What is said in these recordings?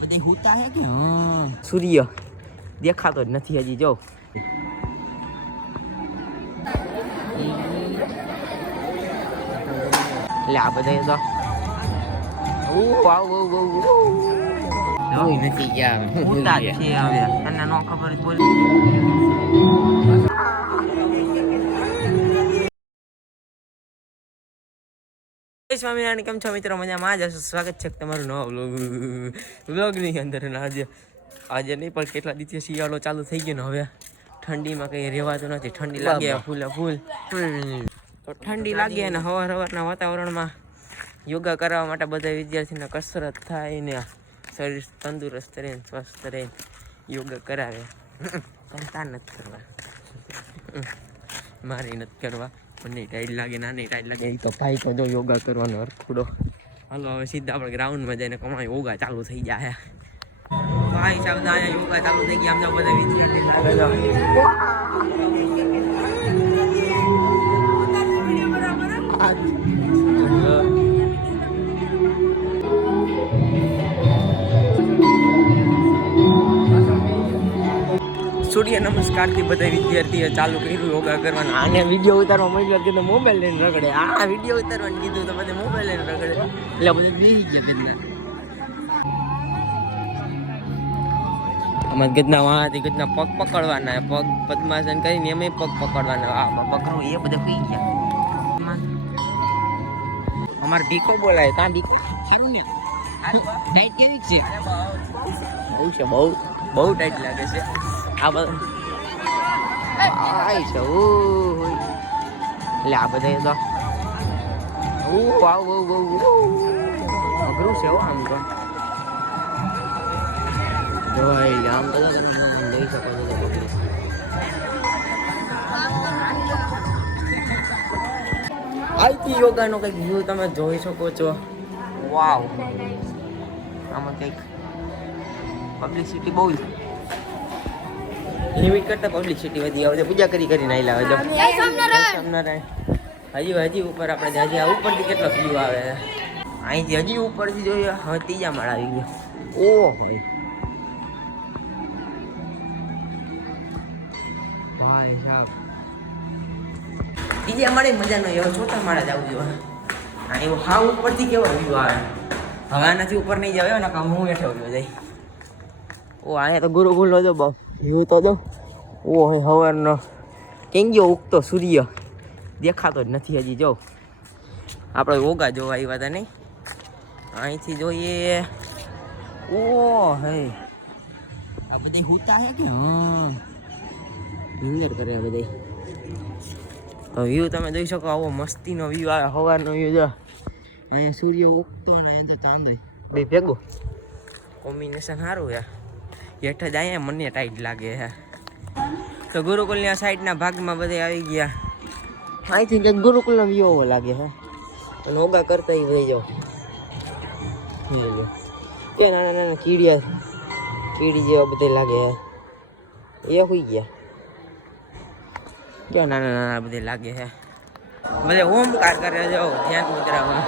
બધા હોતા હે કે? સૂર્ય દેખાતો જ નથી હજી જો. એટલે આ બધા તો નથી ગયા તને નો ખબર બોલ. સ્વામિનારાયણ કેમ છો મિત્રો? મજામાં? જ હશો સ્વાગત છે તમારું નવા વ્લોગ વ્લોગની અંદર આજે આજે નહીં પણ કેટલા દિવસે શિયાળો ચાલુ થઈ ગયો ને હવે. ઠંડીમાં કંઈ રહેવાતું નથી. ઠંડી લાગે ફૂલ ફૂલ. તો ઠંડી લાગે અને હવાર હવારના વાતાવરણમાં. યોગા કરવા માટે બધા વિદ્યાર્થીને કસરત થાય ને શરીર તંદુરસ્ત રહે સ્વસ્થ રહે યોગા કરાવે. કરતા નથી કરવા મારે નથી કરવા. પણ નહીં ટાઈટ લાગે ના નહીં ટાઈટ લાગે. એ તો ટાઈટ તો જો યોગા કરવાનો અર્થુડો હાલો હવે સીધા આપણે ગ્રાઉન્ડમાં જઈને કમાય યોગા ચાલુ થઈ જાય ભાઈ સાહેબ તો અહીંયા યોગા ચાલુ થઈ ગયા. અમને બધા વિદ્યાર્થી લાગે સૂર્ય નમસ્કારથી બધા વિદ્યાર્થીએ ચાલુ કર્યું યોગા કરવાનું. આને વીડિયો ઉતારવા મળ્યો કીધું મોબાઈલ લઈને રગડે. આ વીડિયો ઉતારવાનું કીધું તો બધે મોબાઈલ લઈને રગડે. એટલે બધે બી ગયા કેટલા અમે ગદના વાંથી ગદના પગ પકડવાના પગ પદ્માસન કરીને એમ પગ પકડવાના આ પકડવું એ બધા પી ગયા. અમારે ભીખો બોલાય. કાં ભીખો? સારું ને. ટાઈટ કેવી છે? બહુ છે બહુ. બહુ ટાઈટ લાગે છે. આ બધા આય છે, ઓ એટલે આ બધા તો ઓ, વાવ વાવ વાવ અઘરું છે, હો, આમ તો. જો એટલે આમ તો લઈ શકો છો આઈટી યોગાનો કંઈક વ્યૂ તમે જોઈ શકો છો. વાવ આમાં કંઈક પબ્લિસિટી બહુ લિમિટ કરતા પબ્લિસિટી વધી આવે પૂજા કરી કરીને આવે જો હજી હજી ઉપર આપણે હજી આ ઉપરથી કેટલો વ્યૂ આવે. અહીંથી હજી ઉપરથી જોઈએ હવે ત્રીજા માળ આવી ગયો. ઓ ભાઈ. ભાઈ સાહેબ ત્રીજા માળે મજા નહીં હવે ચોથા માળે જ આવજો હા એવું હા ઉપરથી કેવો વ્યૂ આવે. હવે આનાથી ઉપર નહીં જાવ ને હું હેઠે ઊભો જાય. ઓ અહીંયા તો ગુરુકુલ નો જો બાપ વ્યૂ તો જો ઓ હે હવારનો કેમ ગયો ઉગતો સૂર્ય. દેખાતો જ નથી હજી જો આપણે ઓગા જોવા આવ્યા હતા નહીં? અહીંથી જોઈએ. ઓ હે. આ બધી હુતા હે કે? હા. ડુંગર કરે આ તો વ્યૂ તમે જોઈ શકો, આવો મસ્તીનો વ્યૂ આવે સવારનો વ્યૂ જો. અહીંયા સૂર્ય ઉગતો ને અહીંયા તો ચાંદ બે ભેગો. કોમ્બિનેશન સારું છે હેઠ જ અહીંયા મને ટાઈટ લાગે છે તો ગુરુકુલની આ સાઈડના ભાગમાં બધે આવી ગયા. અહીંથી કંઈક ગુરુકુલનો વ્યૂ એવો લાગે છે અને ઓગા કરતા વહી જાઓ. એ નાના નાના કીડિયા, કીડી જેવા બધે લાગે છે એ હોઈ ગયા. જો નાના નાના બધે લાગે છે બધે ઓમકાર કરે જો ધ્યાન મુદ્રામાં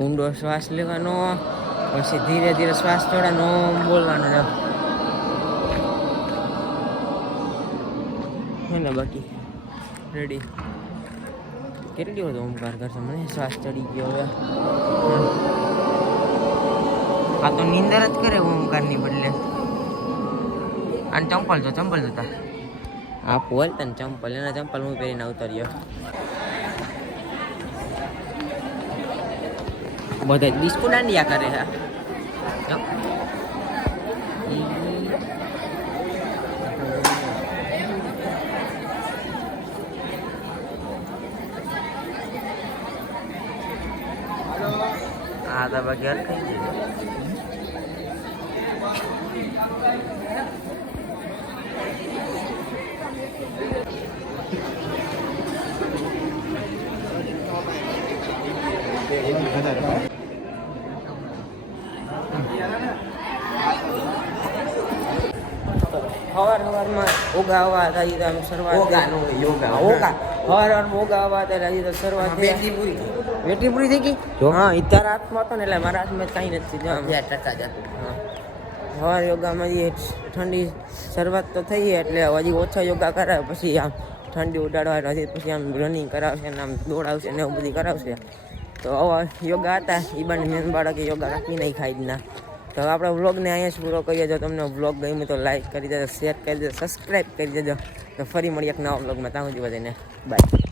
ઊંડો શ્વાસ લેવાનો, પછી ધીરે ધીરે શ્વાસ છોડવાનો બોલવાનો ને બાકી? રેડી કેટલી બધો ઓમકાર કરશે? મને શ્વાસ ચડી ગયો હવે. આ તો નીંદર જ કરે ઓમકારની બદલે. અને ચંપલ જો, ચંપલ જોતા. આ પોલ તને ચંપલ. એના ચંપલ હું પહેરીને ઉતર્યો બધા ડિસ્કો દાંડિયા કરે છે જો. આ તો બગેર થઈ તો શરૂઆત ઓગા નો યોગા. હા, ઓગા. હવાર હવાર મોગા આવા ત્યારે હજી તો શરૂઆત થઈ. પૂરી. બેટરી પૂરી થઈ ગઈ? હા ઈ તારા હાથમાં હતો ને એટલે મારા હાથમાં કાંઈ નથી જો બે ટકા જતું હા. હવાર યોગામાં ઠંડી શરૂઆત તો થઈ એટલે હજી ઓછા યોગા કરાવે પછી આમ ઠંડી ઉડાડવા હજી પછી આમ રનિંગ કરાવશે ને આમ દોડાવશે ને એવું બધું કરાવશે. તો હવે યોગા હતા એ બંને મેન બાળકે યોગા રાખી નહીં ખાઈ જ ના તો હવે આપણે વ્લોગને અહીંયા જ પૂરો કરીએ. જો તમને વ્લોગ ગમ્યું તો લાઈક કરી દેજો શેર કરી દેજો સબસ્ક્રાઈબ કરી દેજો. તો ફરી મળીએ એક નવા વ્લોગમાં ત્યાં સુધી બધાને બાય